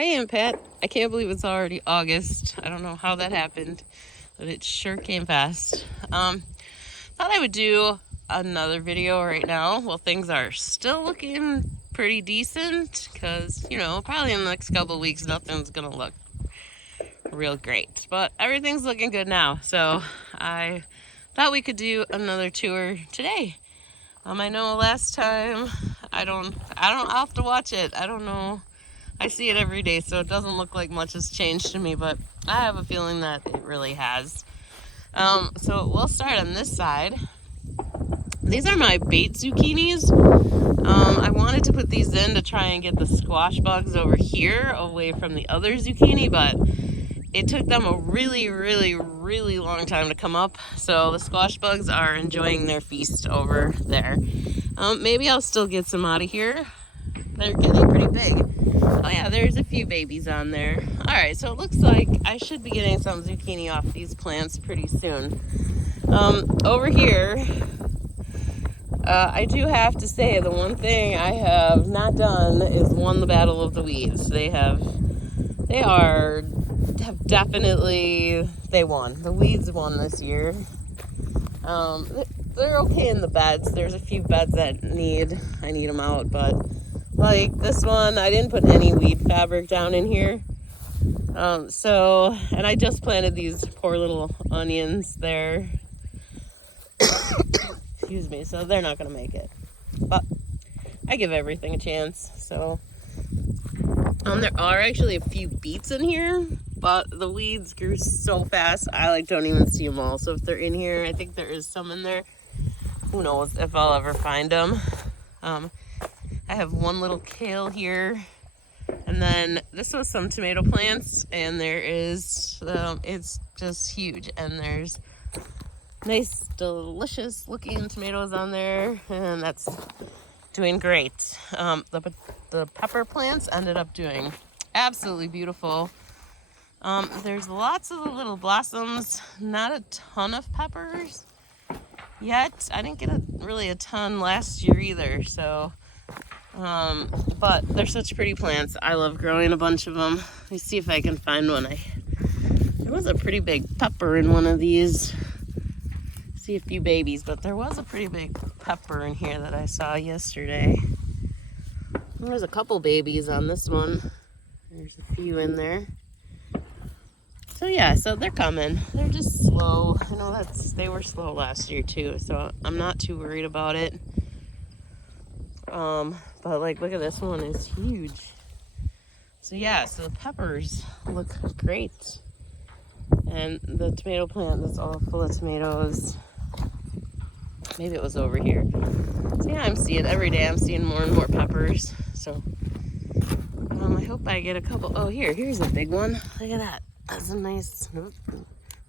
Hi, Aunt Pat. I can't believe it's already August. I don't know how that happened, but it sure came fast. Thought I would do another video right now. Well, things are still looking pretty decent because, probably in the next couple of weeks, nothing's going to look real great. But everything's looking good now. So I thought we could do another tour today. I know last time, I'll have to watch it. I don't know. I see it every day, so it doesn't look like much has changed to me, but I have a feeling that it really has. So we'll start on this side. These are my bait zucchinis. I wanted to put these in to try and get the squash bugs over here away from the other zucchini, but it took them a really, really, really long time to come up. So the squash bugs are enjoying their feast over there. Maybe I'll still get some out of here. They're getting pretty big. Oh yeah, there's a few babies on there. All right, so it looks like I should be getting some zucchini off these plants pretty soon. Over here, I do have to say the one thing I have not done is won the battle of the weeds. They won. The weeds won this year. They're okay in the beds. There's a few beds that I need them out, but like this one, I didn't put any weed fabric down in here. And I just planted these poor little onions there. Excuse me, so they're not gonna make it. But I give everything a chance. So there are actually a few beets in here, but the weeds grew so fast I don't even see them all. So if they're in here, I think there is some in there. Who knows if I'll ever find them. I have one little kale here, and then this was some tomato plants, and there is, it's just huge, and there's nice, delicious looking tomatoes on there, and that's doing great. The pepper plants ended up doing absolutely beautiful. There's lots of the little blossoms, not a ton of peppers yet. I didn't get really a ton last year either, so but they're such pretty plants. I love growing a bunch of them. Let me see if I can find one. There was a pretty big pepper in one of these. See a few babies, but there was a pretty big pepper in here that I saw yesterday. There's a couple babies on this one. There's a few in there. So yeah, so they're coming. They're just slow. I know they were slow last year too, so I'm not too worried about it. But look at this one, it's huge. So yeah, so the peppers look great. And the tomato plant that's all full of tomatoes. Maybe it was over here. So yeah, I'm seeing every day, I'm seeing more and more peppers. So I hope I get a couple. Oh, here's a big one. Look at that. That's a nice,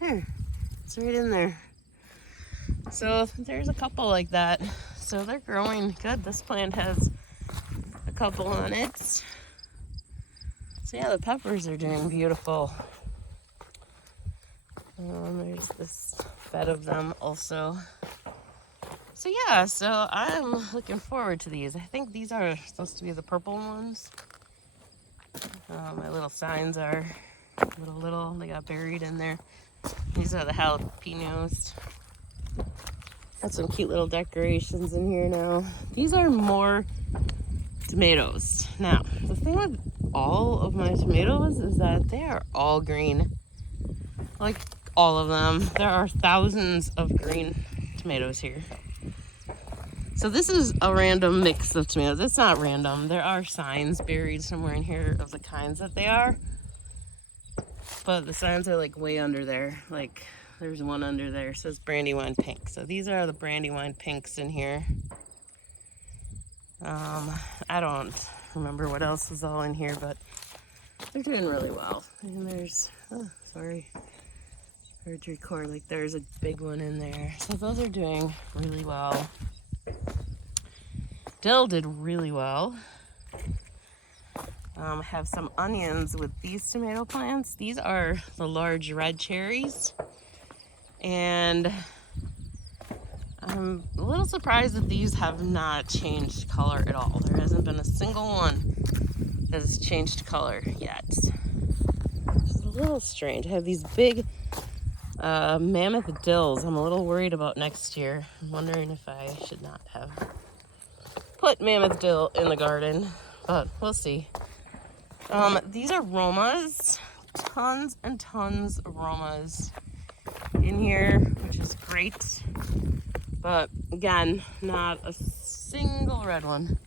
there, it's right in there. So there's a couple like that. So they're growing good. This plant has a couple on it. So yeah, the peppers are doing beautiful. There's this bed of them also. So yeah, so I'm looking forward to these. I think these are supposed to be the purple ones. My little signs are little, they got buried in there. These are the jalapenos. Got some cute little decorations in here now. These are more tomatoes. Now, the thing with all of my tomatoes is that they are all green. Like all of them. There are thousands of green tomatoes here. So this is a random mix of tomatoes. It's not random. There are signs buried somewhere in here of the kinds that they are. But the signs are way under there. There's one under there. It says Brandywine Pink. So these are the Brandywine Pinks in here. I don't remember what else is all in here, but they're doing really well. And there's, sorry, hard to record. There's a big one in there. So those are doing really well. Dill did really well. I have some onions with these tomato plants. These are the large red cherries. And I'm a little surprised that these have not changed color at all. There hasn't been a single one that has changed color yet. It's a little strange. I have these big mammoth dills. I'm a little worried about next year. I'm wondering if I should not have put mammoth dill in the garden, but we'll see. These are Romas. Tons and tons of Romas in here, which is great. But again, not a single red one.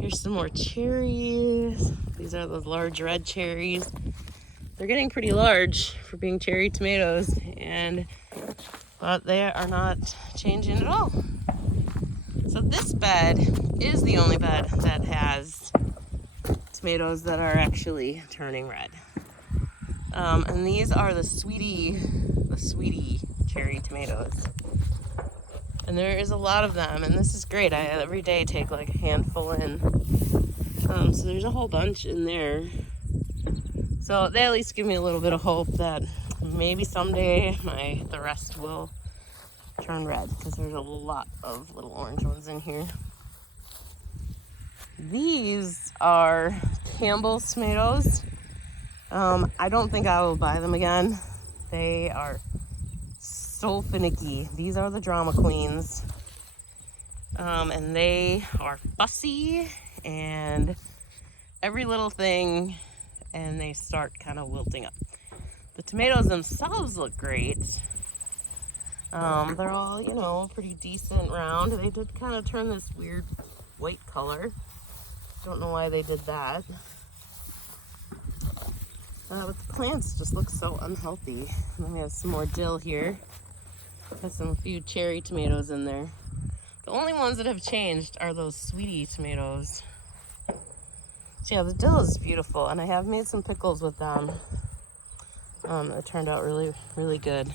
Here's some more cherries. These are those large red cherries. They're getting pretty large for being cherry tomatoes, but they are not changing at all. So this bed is the only bed that has tomatoes that are actually turning red. And these are the sweetie cherry tomatoes. And there is a lot of them, and this is great. I every day take like a handful in. So there's a whole bunch in there. So they at least give me a little bit of hope that maybe someday the rest will turn red, because there's a lot of little orange ones in here. These are Campbell's tomatoes. I don't think I will buy them again. They are so finicky. These are the drama queens. And they are fussy and every little thing, and they start kind of wilting up. The tomatoes themselves look great. They're all, pretty decent round. They did kind of turn this weird white color. Don't know why they did that. But the plants just look so unhealthy. And then we have some more dill here. Has a few cherry tomatoes in there. The only ones that have changed are those sweetie tomatoes. So yeah, the dill is beautiful, and I have made some pickles with them. It turned out really, really good.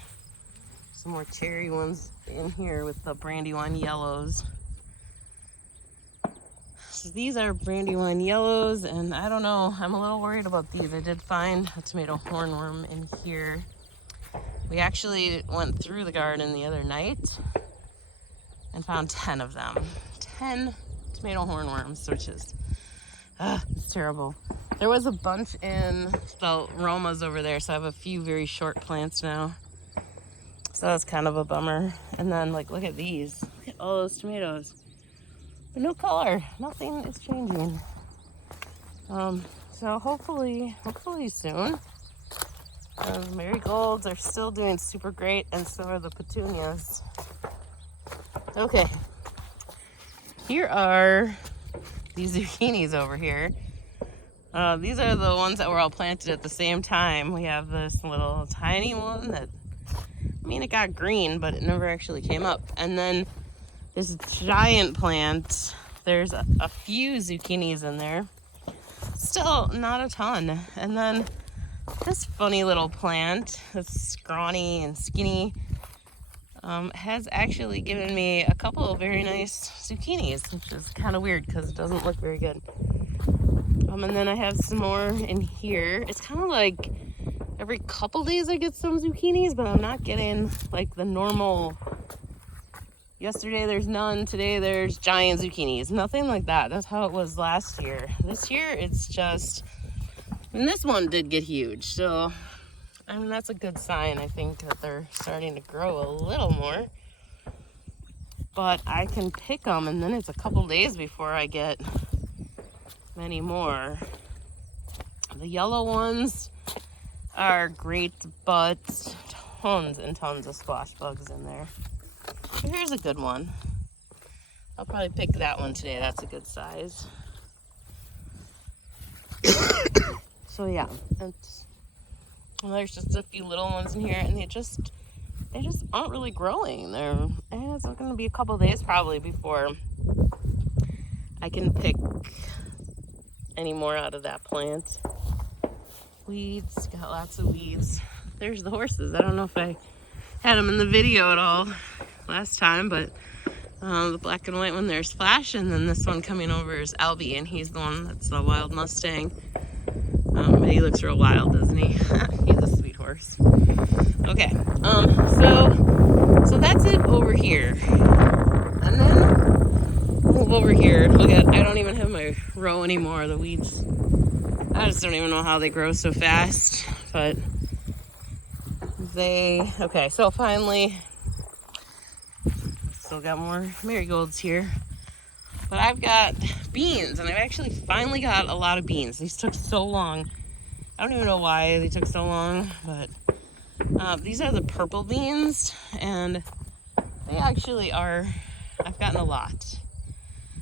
Some more cherry ones in here with the Brandywine yellows. So these are Brandywine yellows, and I don't know, I'm a little worried about these. I did find a tomato hornworm in here. We actually went through the garden the other night and found 10 of them. 10 tomato hornworms, which is, it's terrible. There was a bunch in the Romas over there, so I have a few very short plants now. So that's kind of a bummer. And then, look at these. Look at all those tomatoes. But no color. Nothing is changing. So hopefully soon. Marigolds are still doing super great, and so are the petunias. Okay. Here are these zucchinis over here. These are the ones that were all planted at the same time. We have this little tiny one that, it got green, but it never actually came up. And then this giant plant, there's a few zucchinis in there. Still not a ton. And then this funny little plant that's scrawny and skinny has actually given me a couple of very nice zucchinis, which is kind of weird because it doesn't look very good. And then I have some more in here. It's kind of like every couple days I get some zucchinis, but I'm not getting the normal. Yesterday there's none, today there's giant zucchinis. Nothing like that. That's how it was last year. This year it's just, and this one did get huge, so that's a good sign. I think that they're starting to grow a little more. But I can pick them, and then it's a couple days before I get many more. The yellow ones are great, but tons and tons of squash bugs in there. So here's a good one. I'll probably pick that one today. That's a good size. So yeah, there's just a few little ones in here, and they just aren't really growing. It's going to be a couple days probably before I can pick any more out of that plant. Weeds, got lots of weeds. There's the horses. I don't know if I had them in the video at all last time, but the black and white one there's Flash, and then this one coming over is Albie, and he's the one that's the wild Mustang. But he looks real wild, doesn't he? He's a sweet horse. Okay, so that's it over here. And then move over here. Look at, I don't even have my row anymore. The weeds I just don't even know how they grow so fast, but okay, so finally, still got more marigolds here, but I've got beans, and I've actually finally got a lot of beans. These took so long. I don't even know why they took so long, but these are the purple beans, and they actually are, I've gotten a lot,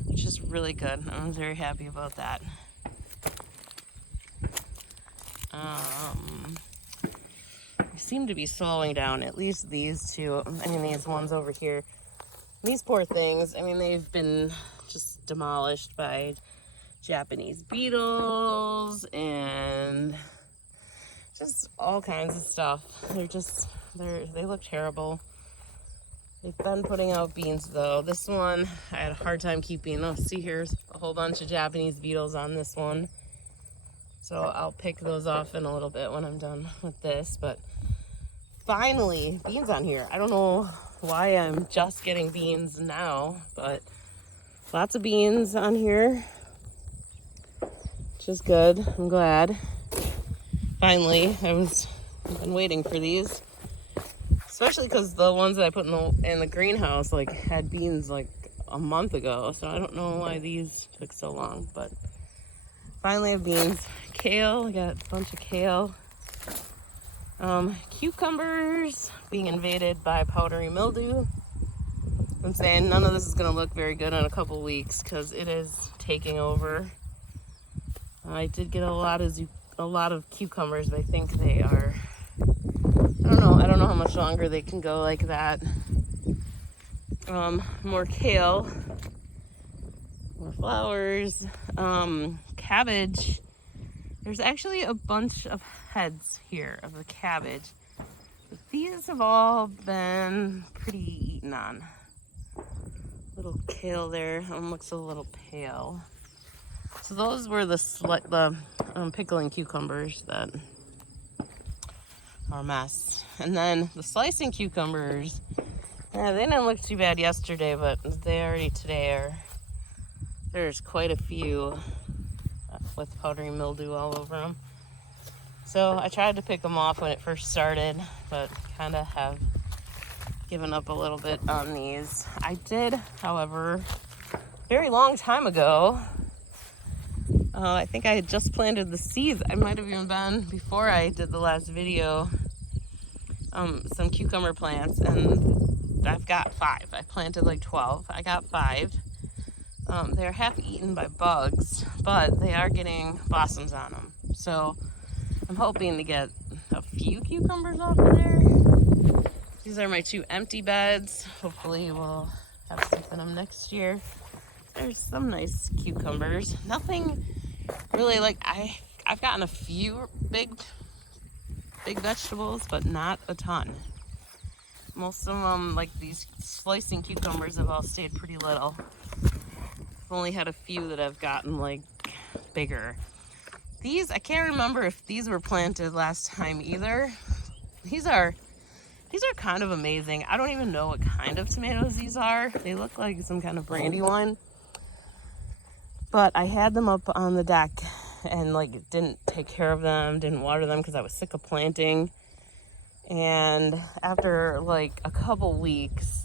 which is really good. I'm very happy about that. They seem to be slowing down, at least these two. I mean, these ones over here. These poor things, I mean, they've been just demolished by Japanese beetles and just all kinds of stuff. They look terrible. They've been putting out beans though. This one, I had a hard time keeping. Oh, see, here's a whole bunch of Japanese beetles on this one. So I'll pick those off in a little bit when I'm done with this, but finally, beans on here. I don't know why I'm just getting beans now, but lots of beans on here, which is good. I'm glad. Finally, I've been waiting for these, especially because the ones that I put in the greenhouse like had beans like a month ago, so I don't know why these took so long, but finally I have beans. Kale, I got a bunch of kale. Cucumbers being invaded by powdery mildew. I'm saying none of this is going to look very good in a couple weeks because it is taking over. I did get a lot of cucumbers, but I think they are, I don't know how much longer they can go like that. More kale, more flowers, cabbage. There's actually a bunch of heads here of the cabbage. But these have all been pretty eaten on. Little kale there, looks a little pale. So those were the pickling cucumbers that are a mess. And then the slicing cucumbers, yeah, they didn't look too bad yesterday, but they already today there's quite a few with powdery mildew all over them. So I tried to pick them off when it first started, but kind of have given up a little bit on these. I did, however, a very long time ago, I think I had just planted the seeds. I might have even been before I did the last video, some cucumber plants, and I've got 5. I planted like 12. I got 5. They're half eaten by bugs, but they are getting blossoms on them. So I'm hoping to get a few cucumbers off of there. These are my 2 empty beds. Hopefully we'll have something in them next year. There's some nice cucumbers. Nothing really like, I've gotten a few big vegetables, but not a ton. Most of them, like these slicing cucumbers, have all stayed pretty little. I've only had a few that I've gotten like bigger. These, I can't remember if these were planted last time either. These are kind of amazing. I don't even know what kind of tomatoes these are. They look like some kind of Brandywine. But I had them up on the deck and like didn't take care of them, didn't water them because I was sick of planting. And after like a couple weeks,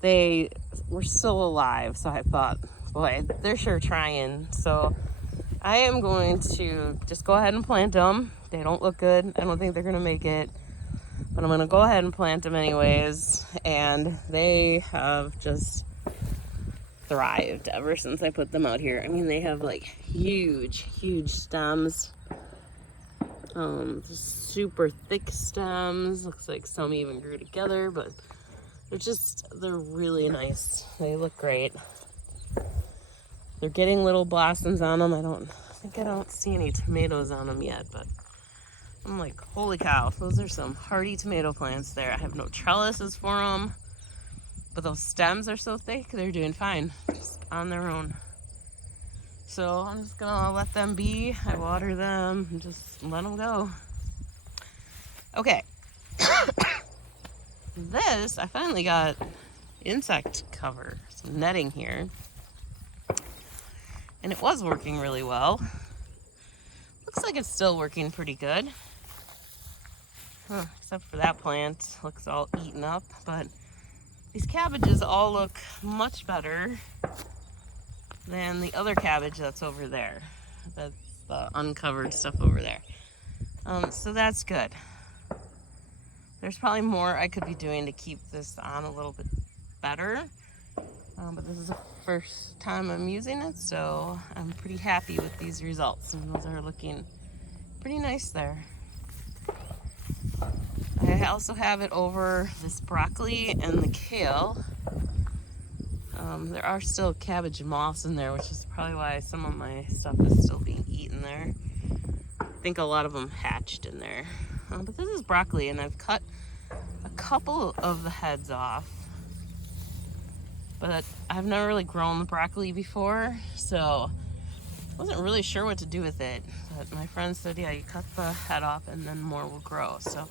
they were still alive. So I thought, boy, they're sure trying. So I am going to just go ahead and plant them. They don't look good. I don't think they're going to make it. But I'm going to go ahead and plant them anyways. And they have just thrived ever since I put them out here. I mean, they have like huge stems. Super thick stems. Looks like some even grew together, but they're really nice. They look great. They're getting little blossoms on them. I don't see any tomatoes on them yet, but I'm like, holy cow, those are some hardy tomato plants there. I have no trellises for them, but those stems are so thick, they're doing fine, just on their own. So I'm just gonna let them be. I water them and just let them go. Okay. This, I finally got insect cover, some netting here. And it was working really well. looks like it's still working pretty good. Huh, except for that plant, looks all eaten up, but these cabbages all look much better than the other cabbage that's over there. That's the uncovered stuff over there. So that's good. There's probably more I could be doing to keep this on a little bit better. But this is the first time I'm using it, so I'm pretty happy with these results. And those are looking pretty nice there. I also have it over this broccoli and the kale. There are still cabbage moths in there, which is probably why some of my stuff is still being eaten there. I think a lot of them hatched in there. But this is broccoli, and I've cut a couple of the heads off. But I've never really grown the broccoli before, so I wasn't really sure what to do with it. But my friend said, yeah, you cut the head off and then more will grow. So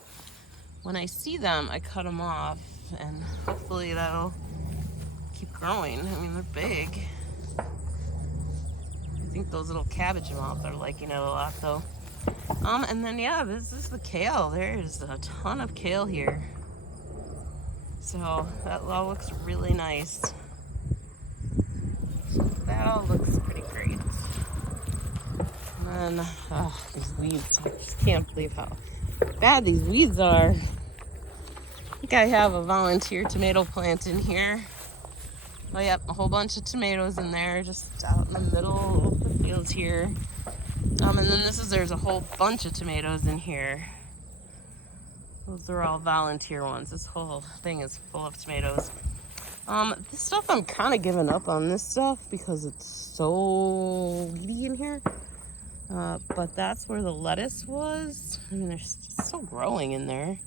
when I see them, I cut them off, and hopefully that'll keep growing. I mean, they're big. I think those little cabbage moths are liking it a lot, though. And then, yeah, this is the kale. There's a ton of kale here. So that all looks really nice. So that all looks pretty great. And then, oh, these weeds. I just can't believe how bad these weeds are. I think I have a volunteer tomato plant in here. Oh, yep, a whole bunch of tomatoes in there, just out in the middle of the field here. And then there's a whole bunch of tomatoes in here. Those are all volunteer ones. This whole thing is full of tomatoes. This stuff, I'm kind of giving up on this stuff because it's so weedy in here. But that's where the lettuce was. I mean, they're still growing in there.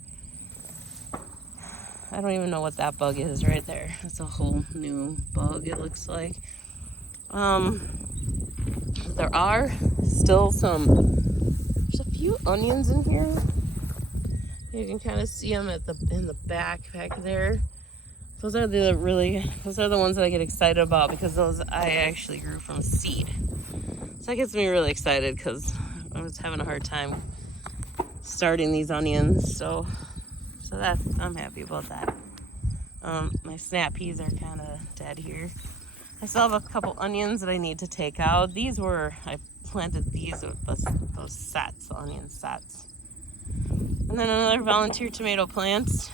I don't even know what that bug is right there. It's a whole new bug, it looks like. There are still there's a few onions in here. You can kind of see them in the back there. Those are the ones that I get excited about because those I actually grew from seed. So that gets me really excited because I was having a hard time starting these onions. So I'm happy about that. My snap peas are kind of dead here. I still have a couple onions that I need to take out. I planted these with those sets, the onion sets. And then another volunteer tomato plant.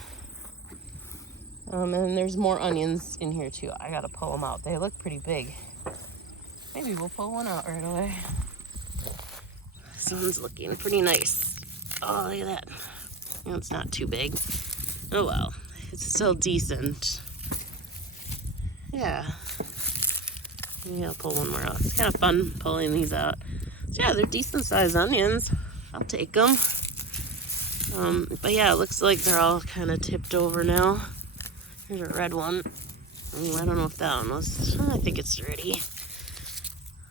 And then there's more onions in here too. I gotta pull them out. They look pretty big. Maybe we'll pull one out right away. This one's looking pretty nice. Oh, look at that. It's not too big. Oh well, it's still decent. Yeah. Maybe I'll pull one more out. It's kind of fun pulling these out. So yeah, they're decent sized onions. I'll take them. But yeah, it looks like they're all kind of tipped over now. Here's a red one. Ooh, I don't know if that one was. I think it's ready.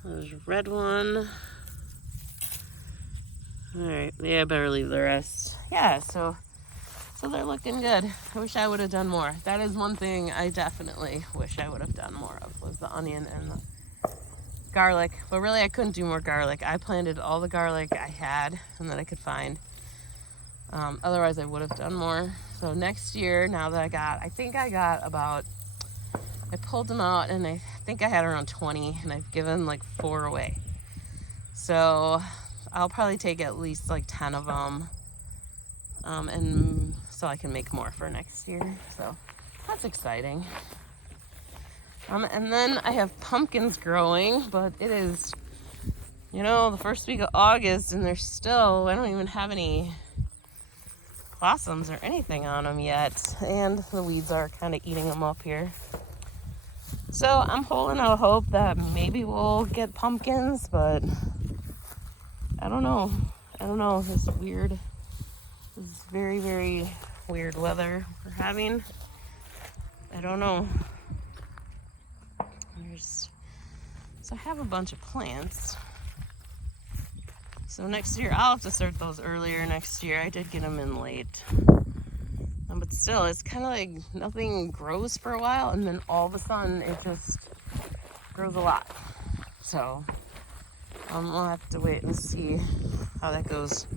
There's a red one. Alright, yeah, I better leave the rest. Yeah, so they're looking good. I wish I would have done more. That is one thing I definitely wish I would have done more of, was the onion and the garlic. But really, I couldn't do more garlic. I planted all the garlic I had and that I could find. Otherwise, I would have done more. So next year, now that I pulled them out and I think I had around 20 and I've given like 4 away. So I'll probably take at least like 10 of them. And so I can make more for next year. So that's exciting. And then I have pumpkins growing, but it is, the first week of August and I don't even have any blossoms or anything on them yet. And the weeds are kind of eating them up here. So I'm holding out hope that maybe we'll get pumpkins, but I don't know. This very, very weird weather we're having. I don't know. So I have a bunch of plants. So next year, I'll have to start those earlier next year. I did get them in late. But still, it's kind of like nothing grows for a while, and then all of a sudden, it just grows a lot. So We'll have to wait and see how that goes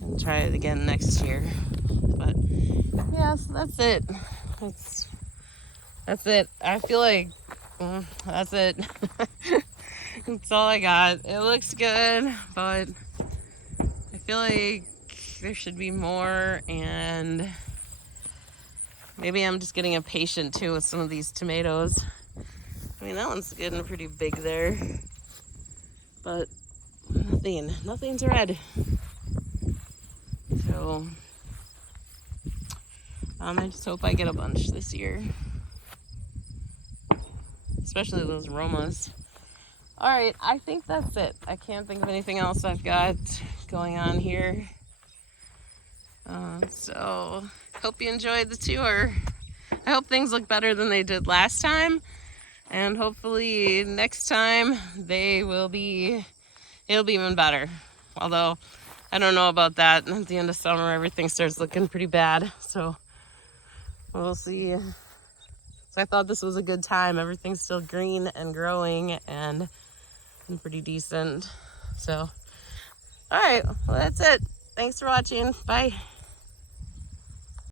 and try it again next year. But yeah, so that's it. That's it. I feel like that's it. That's all I got. It looks good, but I feel like there should be more, and maybe I'm just getting impatient too with some of these tomatoes. I mean, that one's getting pretty big there, but nothing's red. So I just hope I get a bunch this year, especially those Romas. All right, I think that's it. I can't think of anything else I've got going on here. So hope you enjoyed the tour. I hope things look better than they did last time, and hopefully next time it'll be even better. Although I don't know about that. At the end of summer, everything starts looking pretty bad, so we'll see. So I thought this was a good time. Everything's still green and growing and pretty decent. So all right, well, that's it. Thanks for watching. Bye.